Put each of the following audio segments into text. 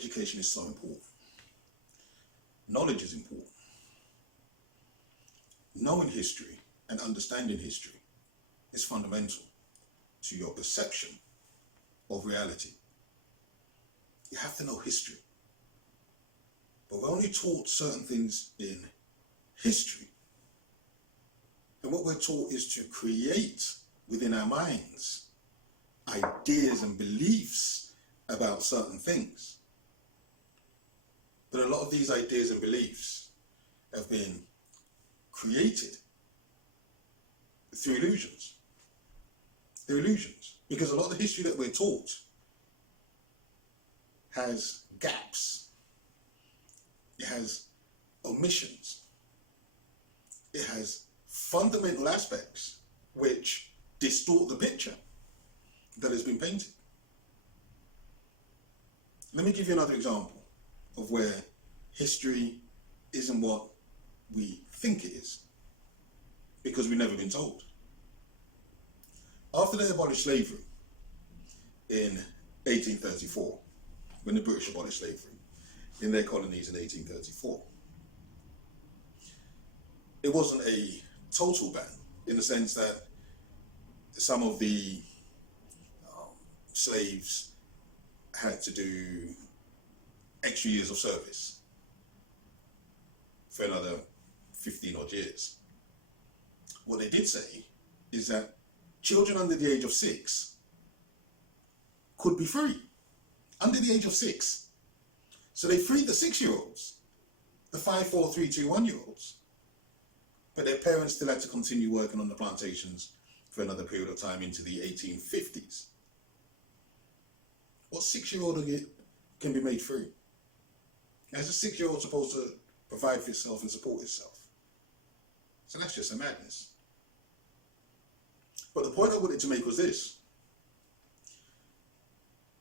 education is so important. Knowledge is important. Knowing history and understanding history is fundamental to your perception of reality. You have to know history. But we're only taught certain things in history. And what we're taught is to create within our minds ideas and beliefs about certain things. But a lot of these ideas and beliefs have been created through illusions. They're illusions. Because a lot of the history that we're taught has gaps. It has omissions. It has fundamental aspects which distort the picture that has been painted. Let me give you another example of where history isn't what we think it is, because we've never been told. After they abolished slavery in 1834, when the British abolished slavery in their colonies in 1834, it wasn't a total ban, in the sense that some of the slaves had to do extra years of service for another 15 odd years. What they did say is that children under the age of 6 could be free, under the age of 6. So they freed the 6-year-olds, the 5, 4, 3, 2, 1-year-olds, but their parents still had to continue working on the plantations for another period of time into the 1850s. What 6-year-old can be made free? As a 6-year-old supposed to provide for itself and support itself? So that's just a madness. But the point I wanted to make was this.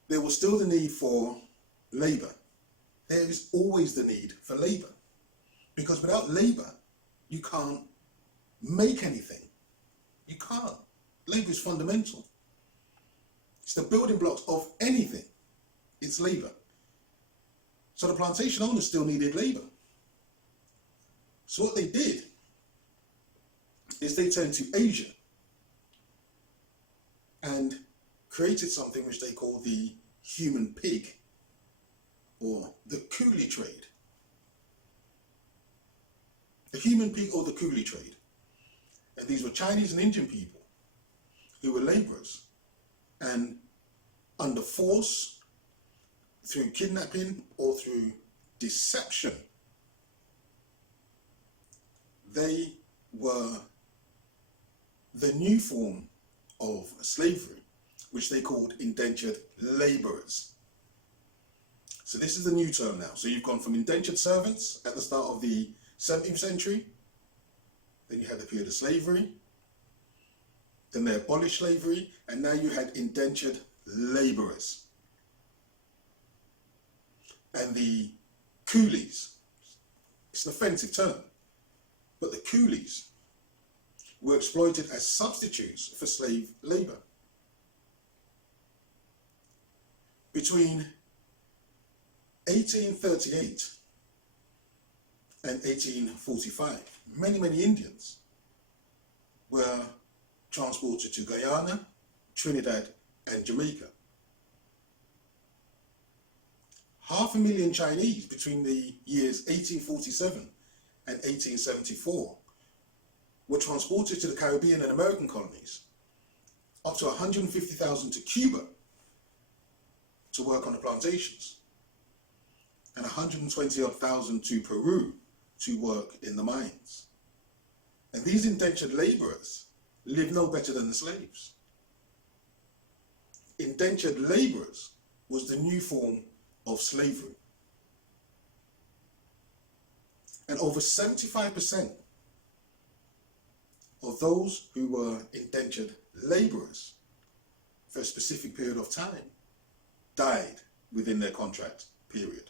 There was still the need for labour. There is always the need for labour. Because without labour, you can't make anything. You can't. Labour is fundamental. It's the building blocks of anything. It's labour. So the plantation owners still needed labour. So what they did is they turned to Asia and created something which they call the human pig, or the coolie trade. The human pig or the coolie trade. And these were Chinese and Indian people who were labourers, and under force, through kidnapping or through deception, they were the new form of slavery, which they called indentured labourers. So this is the new term now. So you've gone from indentured servants at the start of the 17th century, then you had the period of slavery, then they abolished slavery, and now you had indentured labourers. And the coolies, it's an offensive term, but the coolies were exploited as substitutes for slave labour. Between 1838 and 1845, many Indians were transported to Guyana, Trinidad and Jamaica. 500,000 Chinese between the years 1847 and 1874 were transported to the Caribbean and American colonies, up to 150,000 to Cuba to work on the plantations, and 120,000 to Peru to work in the mines. And these indentured labourers lived no better than the slaves. Indentured labourers was the new form of slavery. And over 75% of those who were indentured labourers for a specific period of time died within their contract period.